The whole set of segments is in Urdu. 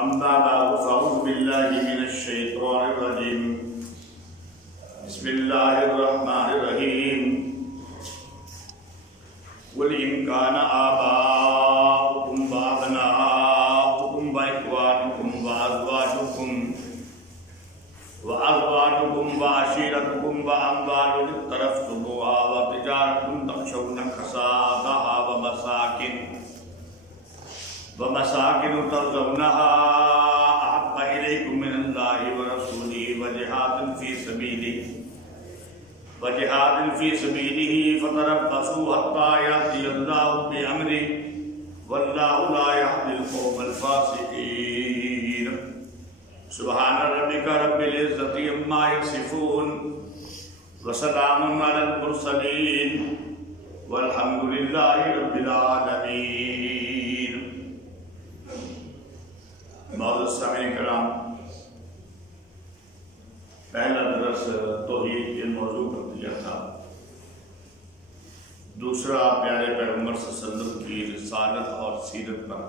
أما بعد فأعوذ بالله من الشيطان الرجيم بسم الله الرحمن الرحيم قل إن كان آباؤكم وأبناؤكم وإخوانكم وأزواجكم وعشيرتكم وأموال اقترفتموها وتجارة تخشون كسادها ومساكن ترضونها أحب إليكم من الله ورسوله وجهاد في سبيله فتربصوا حتى يأتي الله بأمره والله لا يهدي القوم الفاسقين سبحان ربك رب العزة عما يصفون وسلام على المرسلين والحمد لله رب العالمين. معزز سامعین کرام، پہلا درس توحید کے موضوع پر دیا تھا، دوسرا پیارے پیغمبر صلی اللہ علیہ وسلم کی رسالت اور سیرت پر.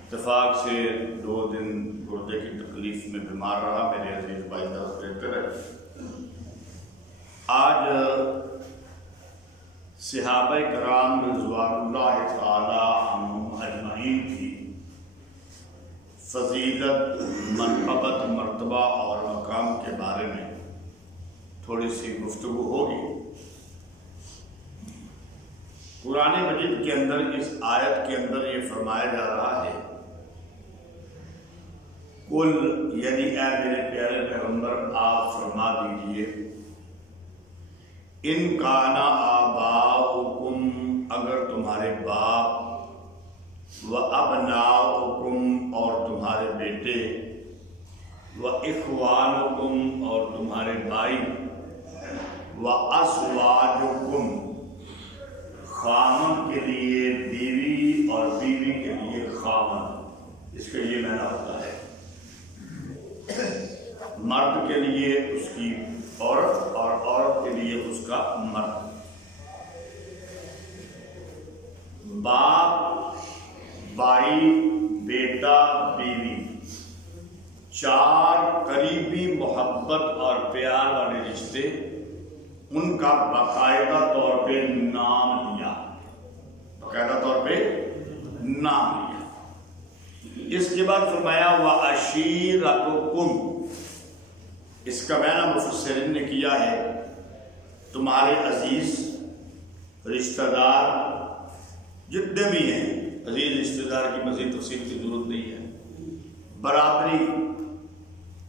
اتفاق سے 2 دن گردے کی تکلیف میں بیمار رہا، میرے عزیز بھائی درس دیتے رہے. آج صحابہ کرام رضوان اللہ تعالی عنہم اجمعین کی فضیلت، منقبت، مرتبہ اور مقام کے بارے میں تھوڑی سی گفتگو ہوگی. قرآن مجید کے اندر اس آیت کے اندر یہ فرمایا جا رہا ہے، قل یعنی اے میرے پیارے پیغمبر آپ فرما دیجئے، ان کان آباؤکم اگر تمہارے باپ، وَأَبْنَاؤُكُمْ اور تمہارے بیٹے، وَإِخْوَانُكُمْ اور تمہارے بھائی، وَأَزْوَاجُكُمْ خامن کے لیے بیوی اور بیوی کے لیے خامن. اس کا یہ معنی ہوتا ہے مرد کے لیے اس کی عورت اور عورت کے لیے اس کا مرد. باپ، بھائی، بیٹا، بیوی، 4 قریبی محبت اور پیار والے رشتے، ان کا باقاعدہ طور پہ نام لیا، اس کے بعد فرمایا وَعَشِيرَتُكُمْ. اس کا معنی مفسرین نے کیا ہے تمہارے عزیز رشتہ دار جتنے بھی ہیں. عزیز رشتہ دار کی مزید تفصیل کی ضرورت نہیں ہے. برادری،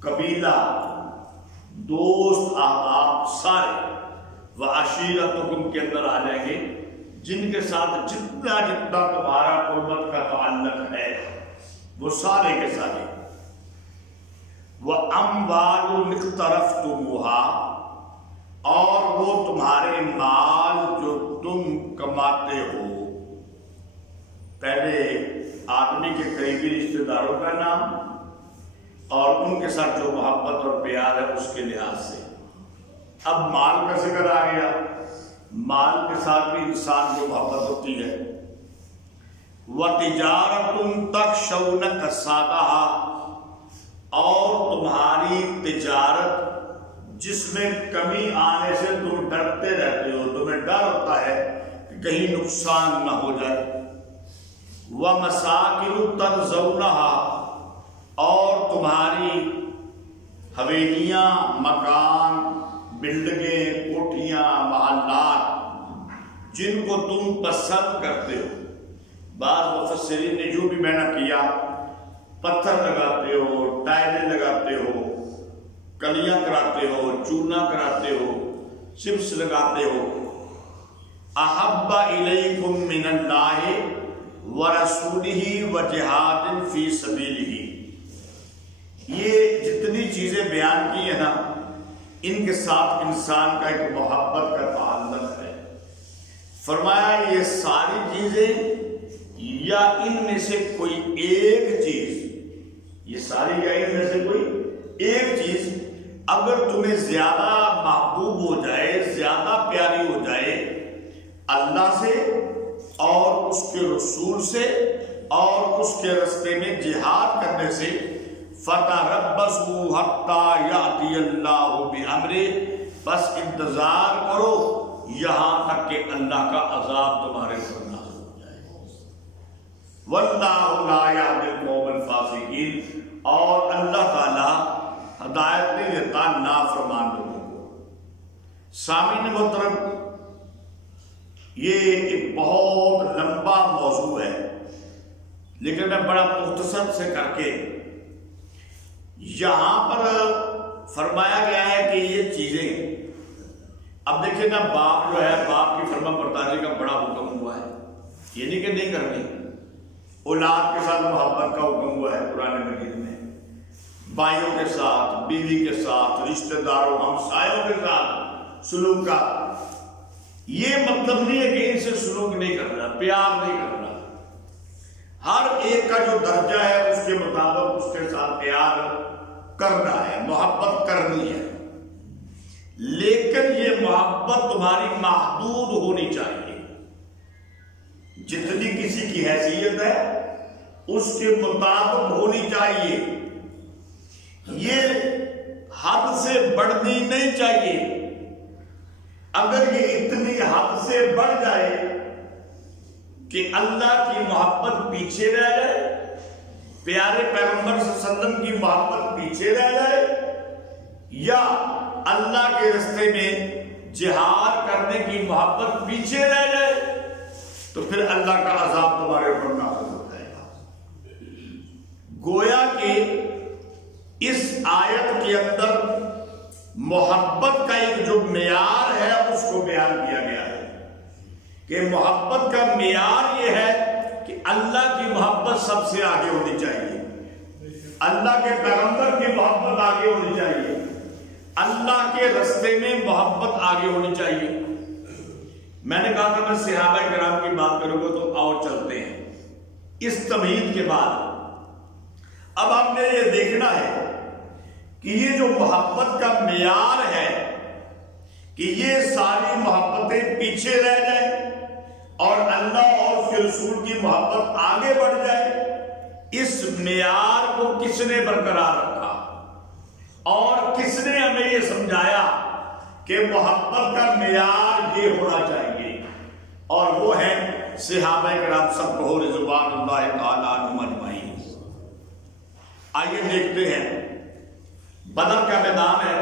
قبیلہ، دوست، احباب سارے وعشیرتکم کے اندر آ جائیں گے، جن کے ساتھ جتنا تمہارا قربت کا تعلق ہے وہ سارے کے سارے. وَأَمْوَالُ اقْتَرَفْتُمُوهَا اور وہ تمہارے مال جو تم کماتے ہو. پہلے آدمی کے قریبی رشتہ داروں کا نام اور ان کے ساتھ جو محبت اور پیار ہے اس کے لحاظ سے. اب مال کا ذکر آ گیا، مال کے ساتھ بھی انسان کو محبت ہوتی ہے. وَتِجَارَةٌ تَخْشَوْنَ كَسَادَهَا اور تمہاری تجارت جس میں کمی آنے سے تم ڈرتے رہتے ہو، تمہیں ڈر ہوتا ہے کہ کہیں نقصان نہ ہو جائے. وَمَسَاكِنُ تَرْضَوْنَهَا اور تمہاری حویلیاں، مکان، بلڈنگیں، کوٹھیاں، محلات جن کو تم پسند کرتے ہو. بعض مفسرین نے جو بھی معنی کیا، پتھر لگاتے ہو، ٹائلیں لگاتے ہو، کلیاں کراتے ہو، چونا کراتے ہو، چپس لگاتے ہو. احب الیکم من اللہ وَرَسُولِهِ وَجِهَادٍ فِي سَبِيلِهِ. یہ جتنی چیزیں بیان کی ہیں نا، ان کے ساتھ انسان کا ایک محبت کا تعلق ہے. فرمایا یہ ساری چیزیں یا ان میں سے کوئی ایک چیز، یہ ساری یا ان میں سے کوئی ایک چیز اگر تمہیں زیادہ محبوب ہو جائے، زیادہ پیاری ہو جائے اللہ سے اور اس کے رسول سے، اور اس کے راستے میں جہاد کرنے سے فَتَرَبَّصُوا حَتَّى يَأْتِيَ اللَّهُ بِأَمْرِهِ، بس انتظار کرو یہاں تک کہ اللہ کا عذاب تمہارے پر نازل ہو جائے۔ وَاللَّهُ لَا يَهْدِي الْقَوْمَ الْفَاسِقِينَ، اور اللہ تعالی ہدایت نہیں دیتا نافرمان لوگوں کو۔ سامعین محترم، یہ ایک بہت لمبا موضوع ہے، لیکن میں بڑا مختصر سے کر کے یہاں پر فرمایا گیا ہے کہ یہ چیزیں، اب دیکھیں نا، باپ جو ہے، باپ کی فرما برداری کا بڑا حکم ہوا ہے، یہ نہیں کہ نہیں کرنی۔ اولاد کے ساتھ محبت کا حکم ہوا ہے قرآن مجید میں، بھائیوں کے ساتھ، بیوی کے ساتھ، رشتہ داروں، ہمسایوں کے ساتھ سلوک کا۔ یہ مطلب نہیں ہے کہ ان سے سلوک نہیں کرنا، پیار نہیں کرنا، ہر ایک کا جو درجہ ہے اس کے مطابق اس کے ساتھ پیار کرنا ہے، محبت کرنی ہے، لیکن یہ محبت تمہاری محدود ہونی چاہیے۔ جتنی کسی کی حیثیت ہے اس کے مطابق ہونی چاہیے، یہ حد سے بڑھنی نہیں چاہیے۔ اگر یہ اتنی حد سے بڑھ جائے کہ اللہ کی محبت پیچھے رہ جائے، پیارے پیغمبر صلی اللہ علیہ وسلم کی محبت پیچھے رہ جائے، یا اللہ کے راستے میں جہاد کرنے کی محبت پیچھے رہ جائے، تو پھر اللہ کا عذاب تمہارے اوپر نازل ہو جائے گا۔ گویا کہ اس آیت کے اندر محبت کا ایک جو معیار ہے اس کو بیان کیا گیا ہے کہ محبت کا معیار یہ ہے کہ اللہ کی محبت سب سے آگے ہونی چاہیے، اللہ کے پیغمبر کی محبت آگے ہونی چاہیے، اللہ کے راستے میں محبت آگے ہونی چاہیے۔ میں نے کہا کہ میں صحابہ کرام کی بات کروں گا، تو آؤ چلتے ہیں اس تمہید کے بعد۔ اب ہم نے یہ دیکھنا ہے کہ یہ جو محبت کا معیار ہے کہ یہ ساری محبتیں پیچھے رہ جائیں اور اللہ اور اس کے رسول کی محبت آگے بڑھ جائے، اس معیار کو کس نے برقرار رکھا اور کس نے ہمیں یہ سمجھایا کہ محبت کا معیار یہ ہونا چاہیے؟ اور وہ ہے صحابہ کرام سب کو رضوان اللہ تعالی عنہم اجمعین۔ آئیے دیکھتے ہیں، بدر کا میدان ہے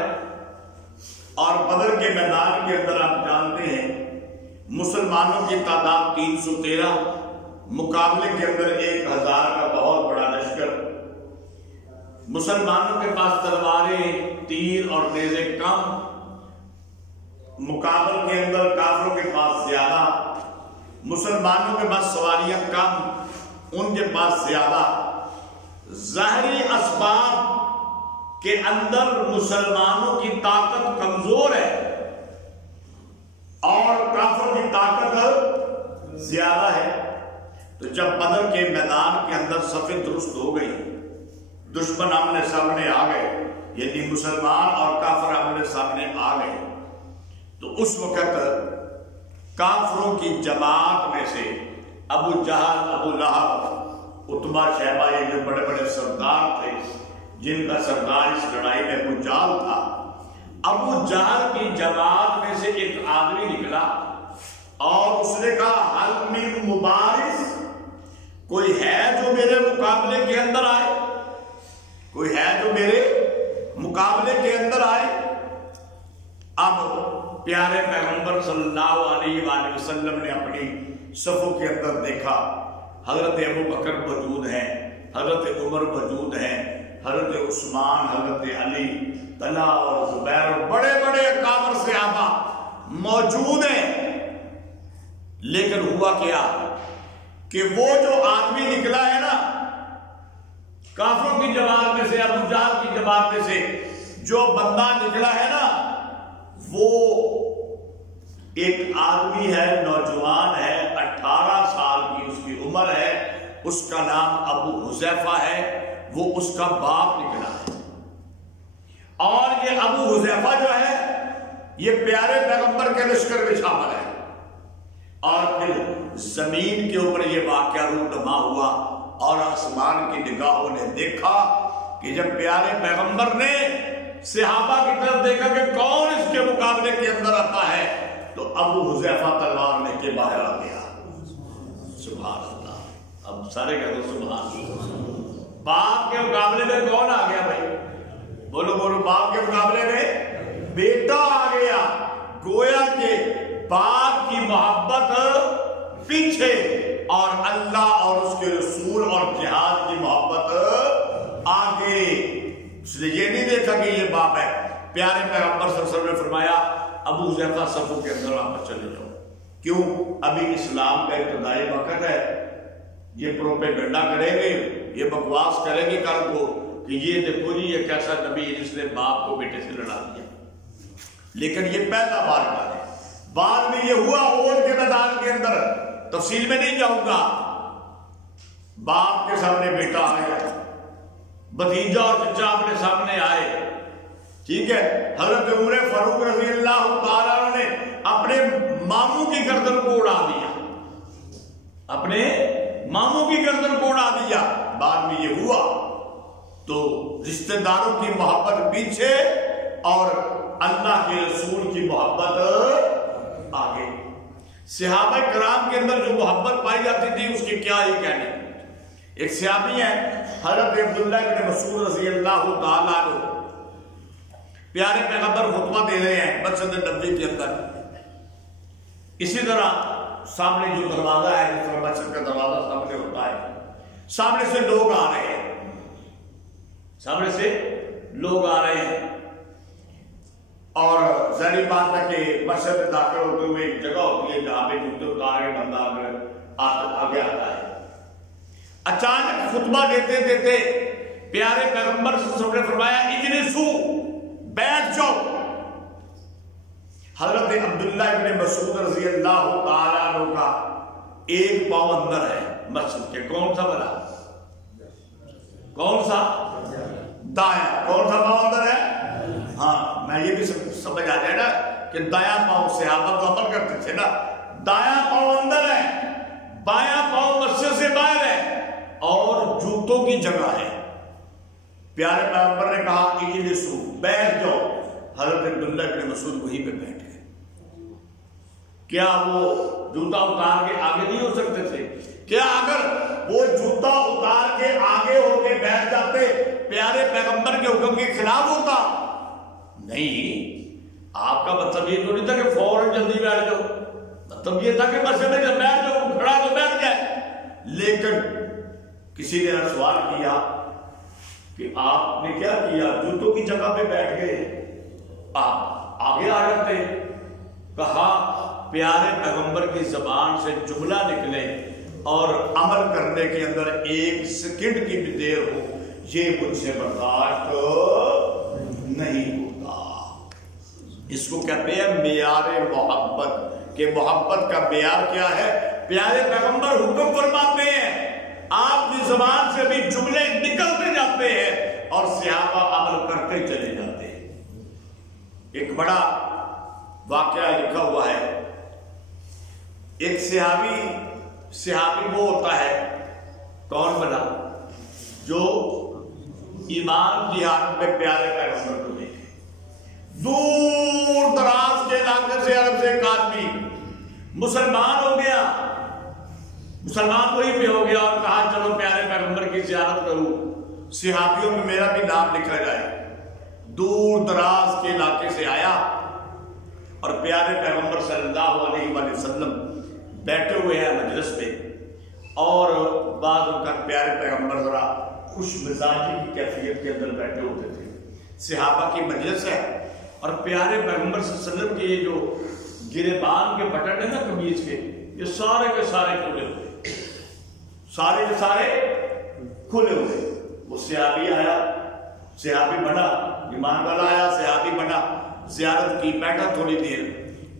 اور بدر کے میدان کے اندر آپ جانتے ہیں مسلمانوں کی تعداد 313، مقابلے کے اندر 1000 کا بہت بڑا لشکر۔ مسلمانوں کے پاس تلواریں، تیر اور نیزے کم، مقابل کے اندر کافروں کے پاس زیادہ۔ مسلمانوں کے پاس سواریاں کم، ان کے پاس زیادہ۔ ظاہری اسباب کے اندر مسلمانوں کی طاقت کمزور ہے اور کافروں کی طاقت زیادہ ہے۔ تو جب بدر کے میدان کے اندر صفیں درست ہو گئی، دشمن آمنے سامنے آ گئے، یعنی مسلمان اور کافر آمنے سامنے آ گئے، تو اس وقت کافروں کی جماعت میں سے ابو جہل، ابو لہب، عتبہ، شیبہ، یہ جو بڑے بڑے سردار تھے جن کا سردار اس لڑائی میں ابو جہل تھا، ابو جہل کی جماعت میں سے ایک آدمی نکلا اور اس نے کہا حل من مبارز، کوئی ہے جو میرے مقابلے کے اندر آئے، کوئی ہے جو میرے مقابلے کے اندر آئے۔ اب پیارے پیغمبر صلی اللہ علیہ وآلہ وسلم نے اپنی صفوں کے اندر دیکھا، حضرت ابو بکر موجود ہیں، حضرت عمر موجود ہیں، حضرت عثمان، حضرت علی، طلحہ اور زبیر، بڑے بڑے اکابر صحابہ موجود ہیں۔ لیکن ہوا کیا کہ وہ جو آدمی نکلا ہے نا کافروں کی جماعت میں سے، ابو جہل کی جماعت میں سے جو بندہ نکلا ہے نا، وہ ایک آدمی ہے، نوجوان ہے، 18 سال کی اس کی عمر ہے، اس کا نام ابو حذیفہ ہے، وہ اس کا باپ نکلا ہے۔ اور یہ ابو حذیفہ جو ہے یہ پیارے پیغمبر کے لشکر میں شامل ہے۔ اور پھر زمین کے اوپر یہ واقعہ رونما ہوا اور آسمان کی نگاہوں نے دیکھا کہ جب پیارے پیغمبر نے صحابہ کی طرف دیکھا کہ کون اس کے مقابلے کے اندر آتا ہے تو ابو حذیفہ تلوار لے کے باہر آ گیا. سبحان اللہ. اب سارے کہتے ہیں سبحان اللہ. باپ کے مقابلے میں کون آ گیا بھائی؟ بولو بولو. باپ کے مقابلے میں بیٹا آ گیا. گویا کہ باپ کی محبت پیچھے اور اللہ اور اس کے رسول اور جہاد کی محبت آگے. اس نے یہ نہیں دیکھا کہ یہ باپ ہے. پیارے پیغمبر صلی اللہ علیہ وسلم نے فرمایا ابو حذیفہ صفوں کے اندر واپس چلے جاؤ. کیوں؟ ابھی اسلام کا ابتدائی وقت ہے. یہ پروپیگنڈا کریں گے, یہ بکواس کریں گے کل کو کہ یہ دیکھو جی یہ کیسا نبی ہے جس نے باپ کو بیٹے سے لڑا دیا. لیکن یہ پہلا بار کا ہے. بعد میں یہ ہوا احد کے میدان کے اندر, تفصیل میں نہیں جاؤں گا. باپ کے سامنے بیٹا آ گیا, بھتیجا اور چچا اپنے سامنے آئے. ٹھیک ہے. حضرت عمر فاروق رضی اللہ تعالیٰ نے اپنے ماموں کی گردن کو اڑا دیا, اپنے ماموں کی گردن کو اڑا دیا. بعد میں یہ ہوا تو رشتہ داروں کی محبت پیچھے اور اللہ کے رسول کی محبت آگے. صحابہ کرام کے اندر جو محبت پائی جاتی تھی اس کی کیا ہی کہنے. ایک صحابی ہے حضرت عبداللہ بن مسعود رضی اللہ تعالیٰ عنہ, پیارے پیغمبر خطبہ دے رہے ہیں مسجد نبوی کے اندر. اسی طرح سامنے جو دروازہ ہے, جس طرح مسجد کا دروازہ سامنے ہوتا ہے, سامنے سے لوگ آ رہے ہیں, سامنے سے لوگ آ رہے ہیں. اور ظاہری بات ہے کہ مسجد میں داخل ہوتے ہوئے ایک جگہ ہوتی ہے جہاں پہ جوتے اتار کے بندہ آگے آتا ہے. اچانک خطبہ دیتے دیتے پیارے پیغمبر صلی اللہ علیہ وسلم نے فرمایا اجلسو, بیٹھ جاؤ. حضرت عبداللہ ابن مسعود رضی اللہ تعالیٰ عنہ کا ایک پاؤں اندر ہے مسجد کے. کون سا بنا؟ کون سا؟ دایاں. کون سا پاؤں اندر ہے؟ ہاں, میں یہ بھی سمجھ آ جائے نا کہ دایاں پاؤں صحابہ تو عمل کرتے تھے نا. دایاں پاؤں اندر ہے, بایاں پاؤں مسجد سے باہر ہے اور جوتوں کی جگہ ہے. پیارے پیغمبر نے کہا اجلسو, بیٹھ جاؤ. حضرت عبداللہ ابن مسعود وہیں پہ بیٹھ گئے. کیا وہ جوتا اتار کے آگے نہیں ہو سکتے تھے؟ کیا اگر وہ جوتا اتار کے آگے ہو کے بیٹھ جاتے پیارے پیغمبر کے حکم کے خلاف ہوتا؟ نہیں. آپ کا مطلب یہ تو نہیں تھا کہ فوراً جلدی بیٹھ جاؤ, مطلب یہ تھا کہ مسجد میں جب بیٹھ جاؤ, کھڑا تو بیٹھ جائے. لیکن کسی نے سوال کیا کہ آپ نے کیا کیا, جوتوں کی جگہ پہ بیٹھ گئے, آپ آگے آ جاتے. کہا پیارے پیغمبر کی زبان سے جملہ نکلے اور عمل کرنے کے اندر ایک سیکنڈ کی بھی دیر ہو, یہ مجھ سے برداشت نہیں ہوتا. اس کو کہتے ہیں معیار محبت, کہ محبت کا معیار کیا ہے. پیارے پیغمبر حکم فرماتے ہیں, آپ کی زبان سے بھی جملے نکلتے جاتے ہیں اور صحابہ عمل کرتے چلے جاتے ہیں. ایک بڑا واقعہ لکھا ہوا ہے. ایک صحابی وہ ہوتا ہے, کون بنا, جو ایمان جہاد میں پیارے پیغمبر کو دیکھے. دور دراز کے علاقے سے عرب سے ایک آدمی مسلمان ہو گیا, مسلمان وہی پہ ہو گیا اور کہا چلو پیارے پیغمبر کی زیارت کروں, صحابیوں میں میرا بھی نام لکھا جائے. دور دراز کے علاقے سے آیا اور پیارے پیغمبر صلی اللہ علیہ وآلہ وسلم بیٹھے ہوئے ہیں مجلس پہ, اور بعض اوقات پیارے پیغمبر ذرا خوش مزاجی کی کیفیت کے اندر بیٹھے ہوتے تھے. صحابہ کی مجلس ہے اور پیارے پیغمبر صلی اللہ علیہ وسلم کے یہ جو گریبان کے بٹن ہیں نا قمیض کے, یہ سارے کے سارے کھلے ہوئے, سارے کے سارے کھلے ہوئے. وہ صحابی آیا, صحابی بنا, ایمان والا آیا, صحابی بنا, زیارت کی, بیٹھا تھوڑی دیر,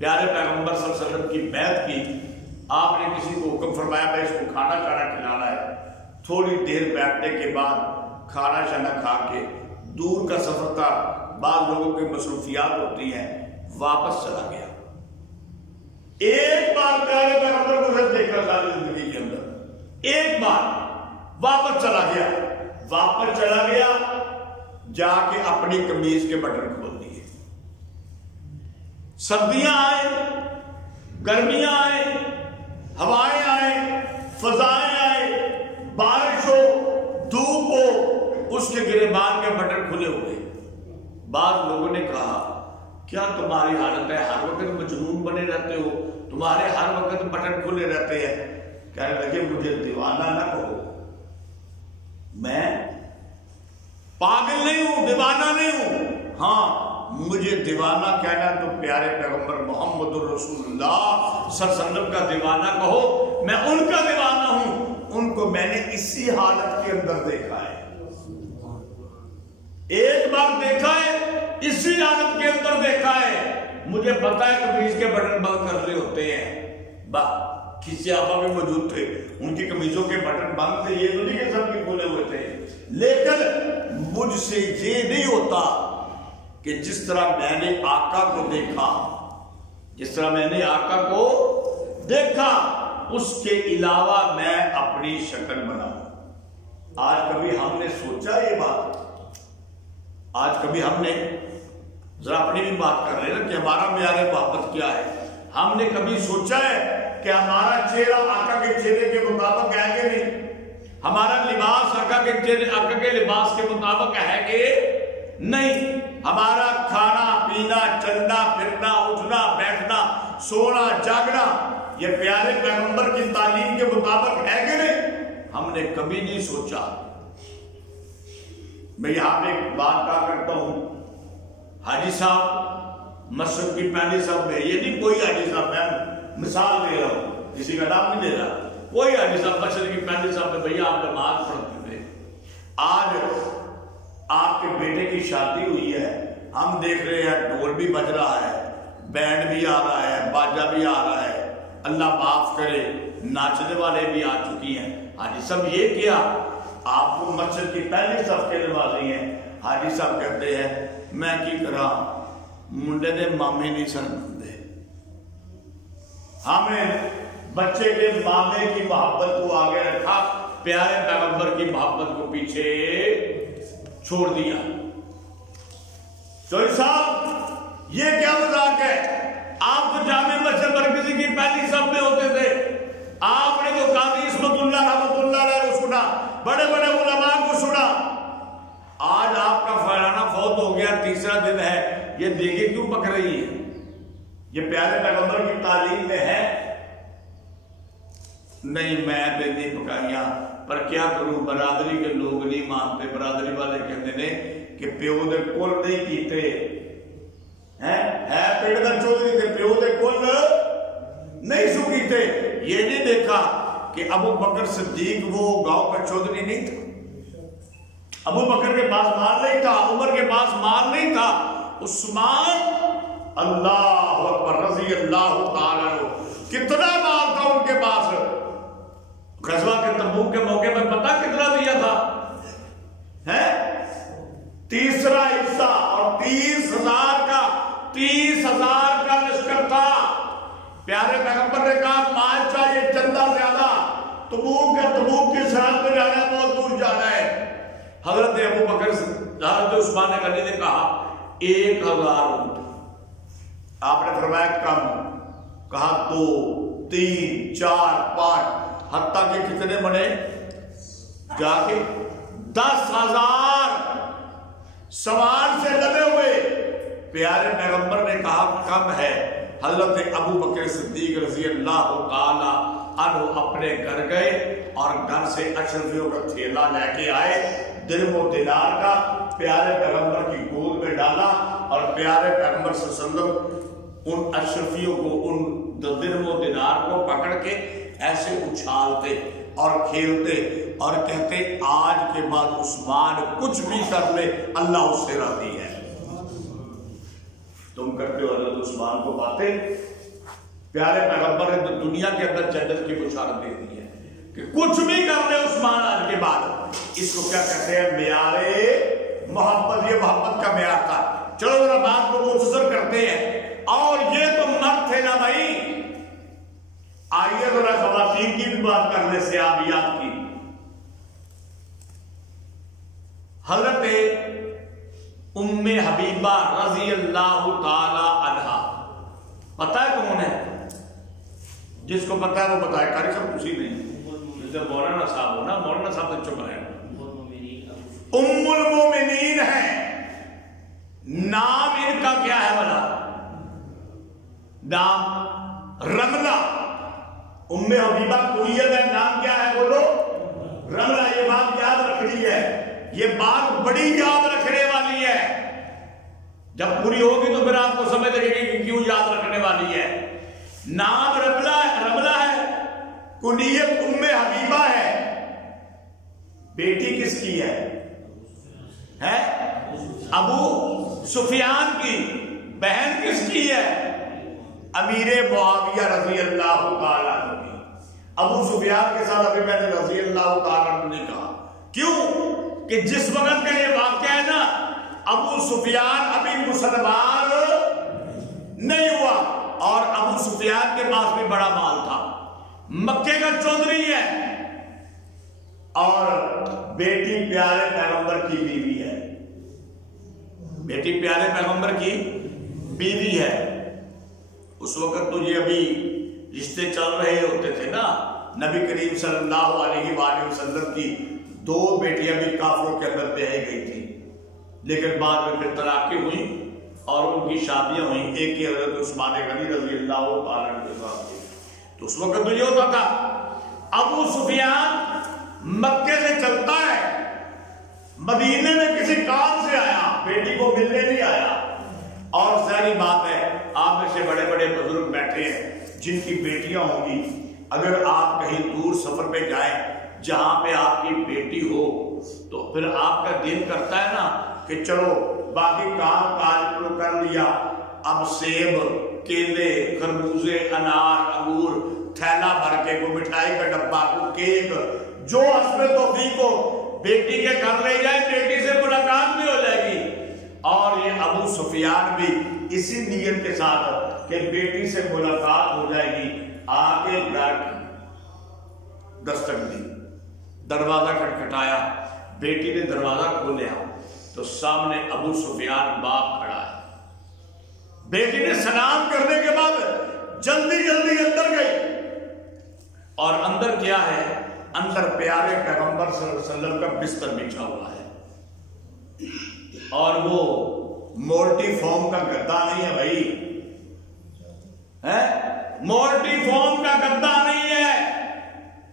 پیارے پیغمبر صلی اللہ علیہ وسلم کی بیعت کی. آپ نے کسی کو حکم فرمایا بھائی اس کو کھانا کھلانا ہے. تھوڑی دیر بیٹھنے کے بعد کھانا شانا کھا کے, دور کا سفر تھا, بعض لوگوں کی مصروفیات ہوتی ہیں, واپس چلا گیا. ایک بار پیارے پیغمبر کو پھر دیکھا ساری زندگی کے اندر، ایک بار واپس چلا گیا، جا کے اپنی قمیض کے بٹن کھول دیے۔ سردیاں آئے، گرمیاں آئے، ہوائیں آئے، فضائیں آئے، بارش ہو، دھوپ ہو، اس کے گریبان کے بٹن کھلے ہوئے۔ بعض لوگوں نے کہا کیا تمہاری حالت ہے، ہر وقت مجنون بنے رہتے ہو، تمہارے ہر وقت بٹن کھلے رہتے ہیں؟ کہنے لگے مجھے دیوانہ نہ کہو، میں پاگل نہیں ہوں، دیوانہ نہیں ہوں، ہاں مجھے دیوانہ کہنا تو پیارے پیغمبر محمد رسول اللہ صلی اللہ علیہ وسلم کا دیوانہ کہو، میں ان کا دیوانہ ہوں، ان کو میں نے اسی حالت کے اندر دیکھا ہے، ایک بار دیکھا ہے، اسی حالت کے اندر دیکھا ہے، مجھے پتا ہے قمیض کے بٹن بند کر رہے ہوتے ہیں۔ کسی صحابہ بھی موجود تھے، ان کی قمیضوں کے بٹن بند تھے، یہ تو نہیں کہ سب کے کھلے ہوئے تھے، لیکن مجھ سے یہ نہیں ہوتا کہ جس طرح میں نے آقا کو دیکھا، جس طرح میں نے آقا کو دیکھا، اس کے علاوہ میں اپنی شکل بناؤں۔ آج کبھی ہم نے سوچا یہ بات؟ آج کبھی ہم نے، ذرا اپنی بھی بات کر رہے ہیں کہ ہمارا معیار محبت کیا ہے، ہم نے کبھی سوچا ہے کہ ہمارا چہرہ آقا کے چہرے کے مطابق ہے کہ نہیں؟ ہمارا لباس آقا کے لباس کے مطابق ہے کہ نہیں؟ ہمارا کھانا پینا، چلنا پھرنا، اٹھنا بیٹھنا، سونا جاگنا یہ پیارے پیغمبر کی تعلیم کے مطابق ہے کہ نہیں؟ ہم نے کبھی نہیں سوچا۔ میں یہاں پہ ایک بات کہا کرتا ہوں، حاجی صاحب مسجد کی پہلی صف میں، یہ نہیں کوئی حاجی صاحب، میں مثال دے رہا ہوں، کسی کا نام نہیں دے رہا، کوئی حاجی صاحب مسجد کی پہلی صف میں بھیا آپ نماز پڑھتے تھے، آج آپ کے بیٹے کی شادی ہوئی ہے، ہم دیکھ رہے ہیں ڈھول بھی بج رہا ہے، بینڈ بھی آ رہا ہے، باجا بھی آ رہا ہے، اللہ معاف کرے ناچنے والے بھی آ چکی ہیں، حاجی صاحب یہ کیا؟ آپ کو مسجد کی پہلی صف کے نمازی ہیں، حاجی صاحب کہتے ہیں میں کی کرا منڈے دے مامے نہیں سن دے، ہمیں بچے کے مامے کی محبت کو آگے رکھا، پیارے پیغمبر کی محبت کو پیچھے چھوڑ دیا۔ چوہی صاحب یہ کیا مذاق ہے؟ آپ تو جامع مسجد مرکزی کی پہلی صف میں ہوتے تھے، آپ نے تو قاضی عصمت اللہ رحمۃ اللہ علیہ کو سنا، بڑے بڑے علماء کو سنا، آج آپ کا فلانہ فوت ہو گیا، تیسرا دن ہے، یہ دیگیں کیوں پک رہی ہیں؟ یہ پیارے پیغمبر کی تعلیم میں ہے؟ نہیں میں نے نہیں پکائیاں، پر کیا کروں برادری کے لوگ نہیں مانتے، برادری والے کہتے ہیں کہ پیو دے کول نہیں کیتے ہے پیڑ دا چودھری دے پیو دے کول نہیں سو کیتے۔ یہ نہیں دیکھا کہ ابو بکر صدیق وہ گاؤں کا چودھری نہیں تھا، ابو بکر کے پاس مال نہیں تھا، عمر کے پاس مال نہیں تھا، عثمان اللہ اکبر رضی اللہ تعالیٰ عنہ کتنا مال تھا ان کے پاس، غزوہ کے تبوک کے موقع میں پتہ کتنا دیا تھا؟ ہے تیسرا حصہ، اور 30,000 کا لشکر تھا۔ پیارے پیغمبر نے کہا مال چاہیے چندہ زیادہ، تبوک کی سرحد پہ جانا ہے، بہت دور جانا ہے۔ حضرت ابو بکر حضرت عثمان غنی نے کہا 1,000 اونٹ، آپ نے فرمایا کم، کہا 2 3 4 5 حتیٰ کہ کتنے بنے؟ جا کے 10,000 سوار سے لدے ہوئے۔ پیارے پیغمبر نے کہا کم ہے۔ حضرت ابو بکر صدیق رضی اللہ تعالی عنہ اپنے گھر گئے اور گھر سے اشرفیوں کا تھیلا لے کے آئے، درہم و دینار کا، پیارے پیغمبر کی گود میں ڈالا، اور پیارے پیغمبر صلی اللہ علیہ وسلم ان اشرفیوں کو، ان درہم و دینار کو پکڑ کے ایسے اچھالتے اور کھیلتے اور کہتے آج کے بعد عثمان کچھ بھی کر لے اللہ اس سے راضی ہے۔ تم کرتے ہو حضرت عثمان کو باتیں، پیارے پیغمبر نے دنیا کے اندر جنت کی بشارت دے دی ہے کہ کچھ بھی کر لے عثمان آج کے بعد۔ اس کو کیا کہتے ہیں؟ معیار محبت، یہ محبت کا معیار تھا۔ چلو ذرا بات کو مختصر کرتے ہیں، اور یہ تو مرد تھے نا بھائی، بھی بات کر لیں صحابیات کی. حضرت ام حبیبہ رضی اللہ تعالی عنہا پتہ ہے کون ہے؟ جس کو پتہ ہے وہ بتائے. قاری صاحب کسی نہیں جیسے مولانا صاحب ہو نا, مولانا صاحب تو چپ رہے. ام المومنین ہے. نام ان کا کیا ہے بلا؟ نام رملہ. ام حبیبہ کنیت ہے, نام کیا ہے بولو؟ رملہ. یہ بات یاد رکھنی ہے, یہ بات بڑی یاد رکھنے والی ہے. جب پوری ہوگی تو پھر آپ کو سمجھ لگے گی کہ کیوں یاد رکھنے والی ہے. نام رملہ ہے, کنیت ام حبیبہ ہے. بیٹی کس کی ہے؟ ابو سفیان کی. بہن کس کی ہے؟ امیر معاویہ رضی اللہ تعالیٰ عنہ کی. ابو سفیان کے ساتھ ابھی میں نے رضی اللہ تعالیٰ عنہ نے کہا. کیوں کہ جس وقت کا یہ واقعہ ہے نا, ابو سفیان ابھی مسلمان نہیں ہوا, اور ابو سفیان کے پاس بھی بڑا مال تھا. مکے کا چودھری ہے, اور بیٹی پیارے پیغمبر کی بیوی ہے. بیٹی پیارے پیغمبر کی بیوی ہے. اس وقت تو یہ ابھی رشتے چل رہے ہوتے تھے نا. نبی کریم صلی اللہ علیہ وآلہ وسلم کی 2 بیٹیاں بھی کافروں کے اندر بیائی گئی تھی, لیکن بعد میں پھر طلاقیں ہوئی اور ان کی شادیاں ہوئیں. ایک کی حضرت عثمان غنی رضی اللہ تعالیٰ عنہ کے ساتھ. تو اس وقت تو یہ ہوتا تھا, ابو سفیان مکے سے چلتا ہے, مدینے میں کسی کام سے آیا, بیٹی کو ملنے نہیں آیا. اور ظاہری بات ہے, آپ میں سے بڑے بڑے بزرگ بیٹھے ہیں جن کی بیٹیاں ہوں گی. اگر آپ کہیں دور سفر پہ جائیں جہاں پہ آپ کی بیٹی ہو, تو پھر آپ کا دل کرتا ہے نا کہ چلو باقی کام کاج کر لیا, اب سیب, کیلے, خربوزے, انار, انگور تھیلا بھر کے, کو مٹھائی کا ڈبہ, کو کیک, جو حسب توفیق ہو بیٹی کے گھر لے جائے, بیٹی سے ملاقات بھی ہو جائے گی. اور یہ ابو سفیان بھی اسی نیت کے ساتھ کہ بیٹی سے ملاقات ہو جائے گی, آگے گھر دستک دی, دروازہ کھٹکھٹایا. بیٹی نے دروازہ کھولیا تو سامنے ابو سفیان باپ کھڑا ہے. بیٹی نے سلام کرنے کے بعد جلدی جلدی اندر گئی, اور اندر کیا ہے؟ اندر پیارے پیغمبر صلی اللہ علیہ وسلم کا بستر بچھا ہوا ہے, اور وہ مولٹی فارم کا گدا نہیں ہے بھائی, مولٹی فارم کا گدا نہیں ہے,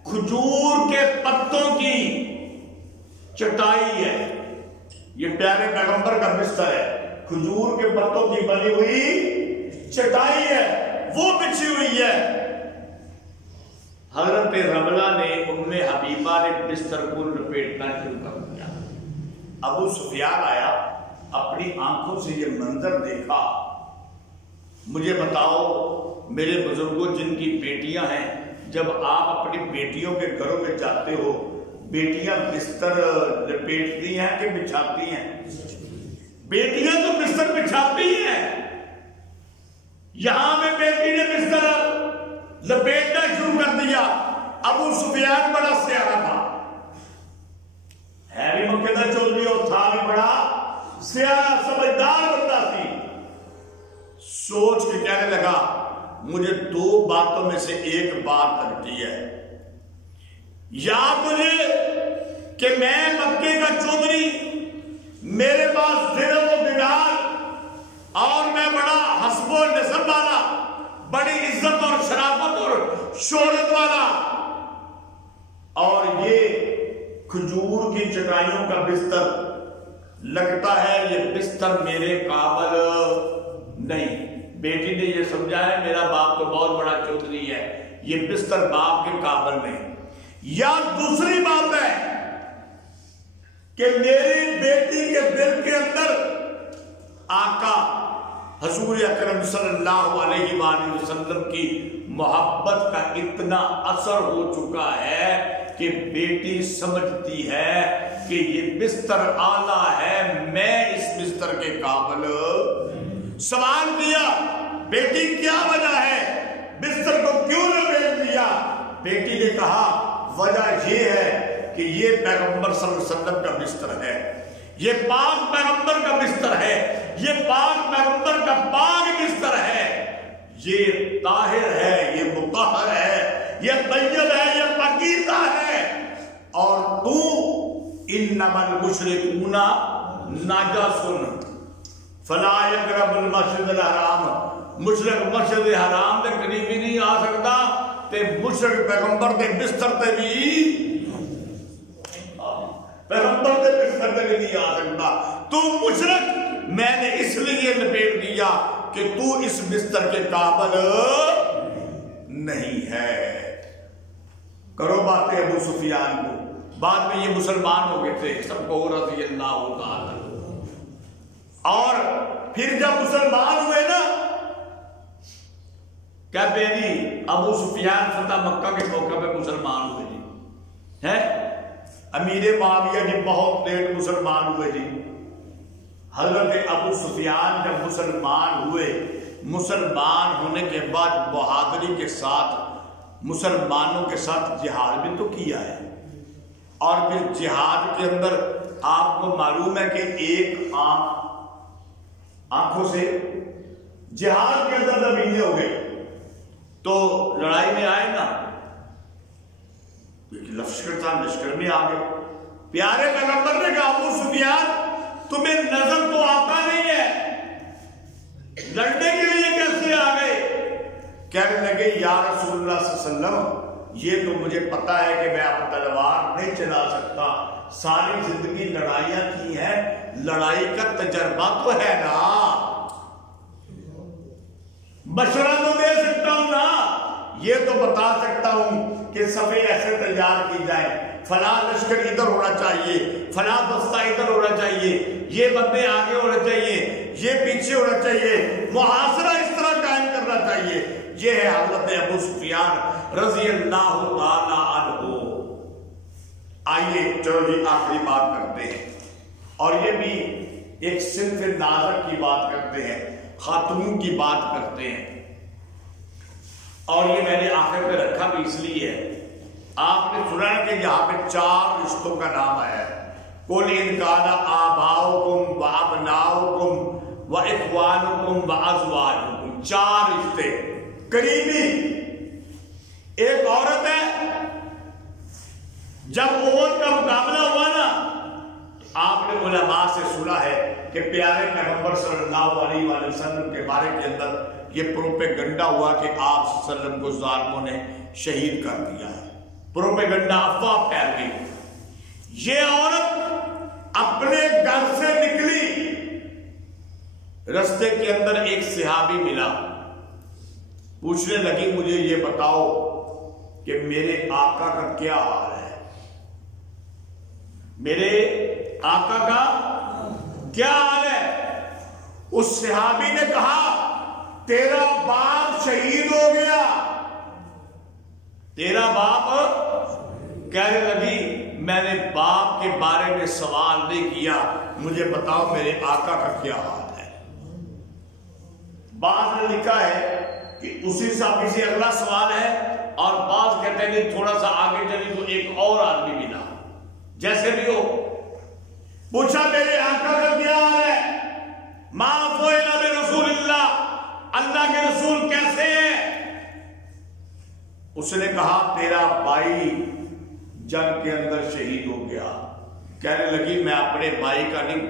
کھجور کے پتوں کی چٹائی ہے. یہ پیارے پیغمبر کا بستر ہے, کھجور کے پتوں کی بنی ہوئی چٹائی ہے, وہ بچھی ہوئی ہے. حضرت رملہ نے, ام حبیبہ نے بستر کو لپیٹنا شروع کر دیا. ابو سفیان آیا, اپنی آنکھوں سے یہ منظر دیکھا. مجھے بتاؤ میرے بزرگوں جن کی بیٹیاں ہیں, جب آپ اپنی بیٹیوں کے گھروں میں جاتے ہو, بیٹیاں بستر لپیٹتی ہیں کہ بچھاتی ہیں؟ بیٹیاں تو بستر بچھاتی ہیں. یہاں میں بیٹی نے بستر لپیٹنا شروع کر دیا. ابو سفیان بڑا سیاح تھا, ہے بھی مکے کا چودھری اور تھا بھی بڑا سیاح, سمجھدار بندہ تھی. سوچ کے کہنے لگا مجھے 2 باتوں میں سے ایک بات لگتی ہے, یا مجھے کہ میں مکے کا چودھری, میرے پاس درہم و دینار, اور میں بڑا حسب و نسب والا, بڑی عزت اور شرافت اور شہرت والا, اور یہ کھجور کی چٹائیوں کا بستر لگتا ہے یہ بستر میرے قابل نہیں. بیٹی نے یہ سمجھا ہے میرا باپ تو بہت بڑا چودھری ہے, یہ بستر باپ کے قابل نہیں. یا دوسری بات ہے کہ میری بیٹی کے دل کے اندر آقا حضور اکرم صلی اللہ علیہ وآلہ وسلم کی محبت کا اتنا اثر ہو چکا ہے کہ بیٹی سمجھتی ہے کہ یہ بستر اعلیٰ ہے, میں اس بستر کے قابل. سوال کیا بیٹی کیا وجہ ہے, بستر کو کیوں لپیٹ دیا؟ بیٹی نے کہا وجہ یہ ہے کہ یہ پیغمبر صلی اللہ علیہ وسلم کا بستر ہے، یہ پاک پیغمبر کا بستر ہے، یہ پاک پیغمبر کا پاک بستر ہے، یہ طاہر ہے، یہ مطہر ہے، یہ طیب ہے، یہ پاکیزہ ہے، اور تو انما المشرکون نجس فلا یقرب المسجد الحرام، مشرک مسجد حرام کے قریب ہی نہیں آ سکتا، تے مشرک پیغمبر کے بستر تے بھی پیغمبر کے بستر تے بھی نہیں آ سکتا، تو مشرک میں نے اس لیے لپیٹ دیا کہ تو اس بستر کے قابل نہیں ہے۔ کرو باتیں ابو سفیان کو، بعد میں یہ مسلمان ہو گئے تھے، سب کو رضی اللہ تعالی، اور پھر جب مسلمان ہوئے نا، کیا جی ابو سفیان فتح مکہ کے موقع پہ مسلمان ہوئے جی، ہے امیر معاویہ جی بہت لیٹ مسلمان ہوئے جی، حضرت ابو سفیان جب مسلمان ہوئے، مسلمان ہونے کے بعد بہادری کے ساتھ مسلمانوں کے ساتھ جہاد بھی تو کیا ہے، اور پھر جہاد کے اندر آپ کو معلوم ہے کہ ایک آنکھوں سے جہاد کے اندر زمینیں ہو گئی، تو لڑائی میں آئے نا، لشکر تھا، لشکر میں آ گئے، پیارے پیغمبر نے کہا ابو سفیان تمہیں نظر تو آتا نہیں ہے، لڑنے کے لیے کیسے آ گئے؟ کہنے لگے یا رسول اللہ صلی اللہ علیہ وسلم یہ تو مجھے پتا ہے کہ میں اب تلوار نہیں چلا سکتا، ساری زندگی لڑائیاں کی ہیں، لڑائی کا تجربہ تو ہے نا، مشورہ تو دے سکتا ہوں نا، یہ تو بتا سکتا ہوں کہ صفیں ایسے تیار کی جائیں، فلاں لشکر ادھر ہونا چاہیے، فلاں دستہ ادھر ہونا چاہیے، یہ بندے آگے ہونا چاہیے، یہ پیچھے ہونا چاہیے، محاصرہ اس طرح قائم کرنا چاہیے۔ یہ ہے حضرت ابو سفیان رضی اللہ تعالی عنہ۔ آئیے چلو جی آخری بات کرتے ہیں، اور یہ بھی ایک صنف نازک کی بات کرتے ہیں، خاتون کی بات کرتے ہیں، اور یہ میں نے آخر پہ رکھا بھی اس لیے ہے، آپ نے سنا ہے کہ یہاں پہ 4 رشتوں کا نام آیا ہے، قُلْ إِنْ كَانَ آبَاؤُكُمْ وَأَبْنَاؤُكُمْ وَإِخْوَانُكُمْ وَأَزْوَاجُكُمْ، 4 رشتے قریبی۔ ایک عورت ہے، جب عورت کا مقابلہ ہوا نا، آپ نے علماء سے سنا ہے کہ پیارے پیغمبر صلی اللہ علیہ وآلہ وسلم کے بارے کے اندر یہ پروپیگنڈا ہوا کہ آپ صلی اللہ علیہ وسلم کو ظالموں نے شہید کر دیا ہے، پروپیگنڈا افواہ پھیل گئی۔ یہ عورت اپنے گھر سے نکلی، رستے کے اندر ایک صحابی ملا، پوچھنے لگی مجھے یہ بتاؤ کہ میرے آقا کا کیا حال ہے، میرے آقا کا کیا حال ہے؟ اس صحابی نے کہا تیرا باپ شہید ہو گیا، تیرا باپ، کہنے لگی میں نے باپ کے بارے میں سوال نہیں کیا، مجھے بتاؤ میرے آقا کا کیا حال ہے۔ بعض نے لکھا ہے کہ اسی صحابی سے اگلا سوال ہے، اور بعض کہتے ہیں تھوڑا سا آگے چلی تو ایک اور آدمی ملا، جیسے بھی ہو پوچھا میرے آقا کا کیا حال ہے، ما فعل برسول اللہ، اللہ کے رسول کیسے ہیں؟ اس نے کہا تیرا بھائی جنگ کے اندر شہید ہو گیا۔ کہنے لگی میں اپنے بھائی کا نہیں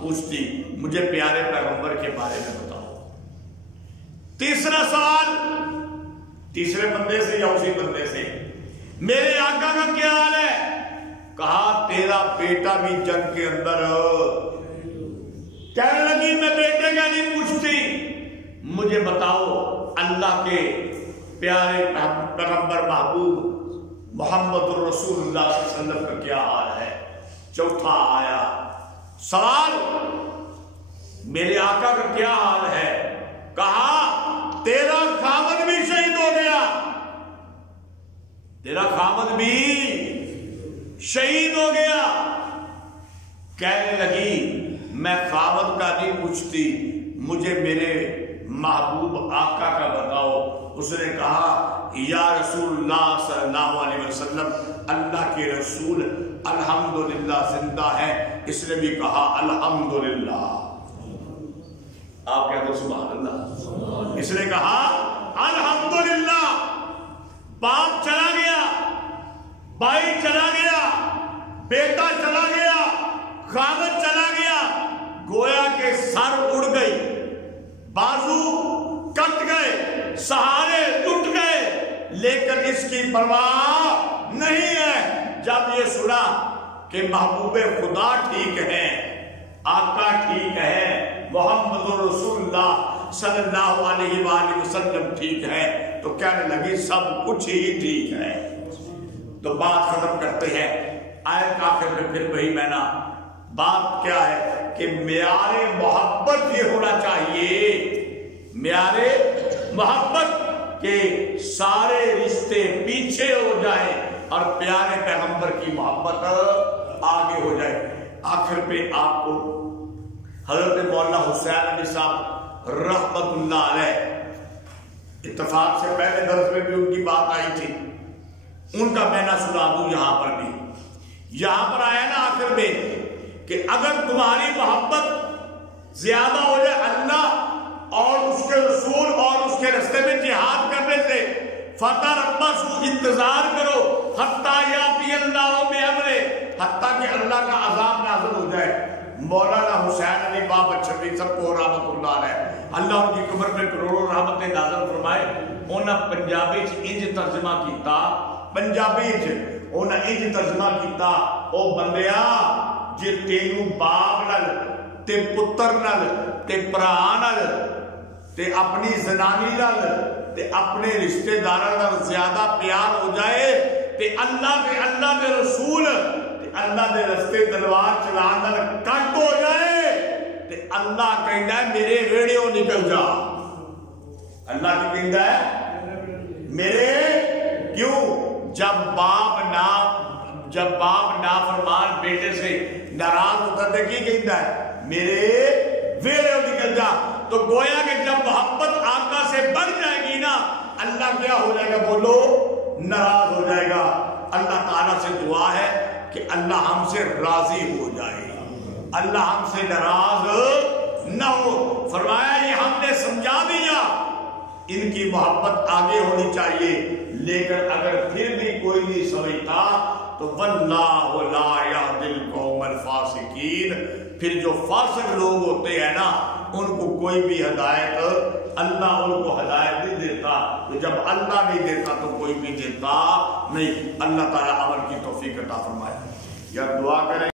پوچھتی، مجھے پیارے پیغمبر کے بارے میں بتاؤ۔ تیسرا سوال تیسرے بندے سے یا اسی بندے سے، میرے آقا کا کیا حال ہے؟ کہا تیرا بیٹا بھی جنگ کے اندر۔ کہنے لگی میں بیٹے کا نہیں پوچھتی، مجھے بتاؤ اللہ کے پیارے پیغمبر محبوب محمد الرسول اللہ صلی اللہ علیہ وسلم کا کیا حال ہے؟ چوتھا آیا سوال میرے آقا کا کیا حال ہے؟ کہا تیرا خامد بھی شہید ہو گیا، تیرا خامد بھی شہید ہو گیا۔ کہنے لگی میں خامد کا نہیں پوچھتی، مجھے میرے محبوب آقا کا بتاؤ۔ اس نے کہا یا رسول اللہ صلی اللہ علیہ وسلم، اللہ کے رسول الحمدللہ زندہ ہے۔ اس نے بھی کہا الحمدللہ۔ آپ کہتے ہیں سبحان اللہ۔ اس نے کہا الحمدللہ۔ باپ چلا گیا، بھائی چلا گیا، بیٹا چلا گیا، خامد چلا گیا، گویا کے سر اڑ گئی، بازو کٹ گئے، سہارے ٹوٹ گئے، لیکن اس کی پرواہ نہیں ہے۔ جب یہ سنا کہ محبوب خدا ٹھیک ہے، آقا ٹھیک ہے، محمد رسول اللہ صلی اللہ علیہ وآلہ وسلم ٹھیک ہے، تو کہنے لگی سب کچھ ہی ٹھیک ہے۔ تو بات ختم کرتے ہیں آیت آخر میں پھر وہی میں نا بات کیا ہے کہ معیار محبت یہ ہونا چاہیے، معیار محبت کے سارے رشتے پیچھے ہو جائیں اور پیارے پیغمبر کی محبت آگے ہو جائے۔ آخر پہ آپ کو حضرت مولانا حسین علی صاحب رحمت اللہ علیہ، اتفاق سے پہلے درس میں بھی ان کی بات آئی تھی، ان کا میں نہ سنا دوں یہاں پر بھی۔ یہاں پر آیا نا آخر میں کہ اگر تمہاری محبت زیادہ ہو جائے اللہ اور اس کے رسول اور اس کے رستے میں جہاد کرنے سے، فتح ربصوا، انتظار کرو، حتیٰ یاتی اللہ بامرہ، حتیٰ کہ اللہ کا عذاب نازل ہو جائے۔ مولانا حسین علی بابا چھٹی سب کو رحمت اللہ علیہ، اللہ ان کی قبر میں کروڑوں رحمتیں نازل فرمائے۔ انہاں پنجابی انج ترجمہ کیتا، پنجابی انہاں انج ترجمہ کیتا، او بندیا جے تینوں باپ نال تے پتر نال تے بھرا نال تے اپنی زنانی نال تے اپنے رشتہ داراں نال زیادہ پیار ہو جائے تے اللہ دے رسول تے اللہ دے رستے تلوار چلان نال کٹ ہو جائے تے اللہ کہندا ہے میرے ویڑیوں نکل جا۔ اللہ کی کہندا ہے میرے، کیوں؟ جب باپ نافرمان بیٹے سے ناراض ہوتا ہے کی کہتا ہے میرے ویڑے نکل جا۔ تو گویا کہ جب محبت آقا سے بڑھ جائے گی نا، اللہ کیا ہو جائے گا؟ بولو، ناراض ہو جائے گا۔ اللہ تعالیٰ سے دعا ہے کہ اللہ ہم سے راضی ہو جائے، اللہ ہم سے ناراض نہ ہو۔ فرمایا یہ ہم نے سمجھا دیا، ان کی محبت آگے ہونی چاہیے، لیکن اگر پھر بھی کوئی نہیں سمجھتا تو واللہ لا یہدی القوم الفاسقین، پھر جو فاسق لوگ ہوتے ہیں نا ان کو کوئی بھی ہدایت، اللہ ان کو ہدایت نہیں دیتا، تو جب اللہ نہیں دیتا تو کوئی بھی دیتا نہیں۔ اللہ تعالیٰ عمل کی توفیق عطا فرمائے۔ یا دعا کریں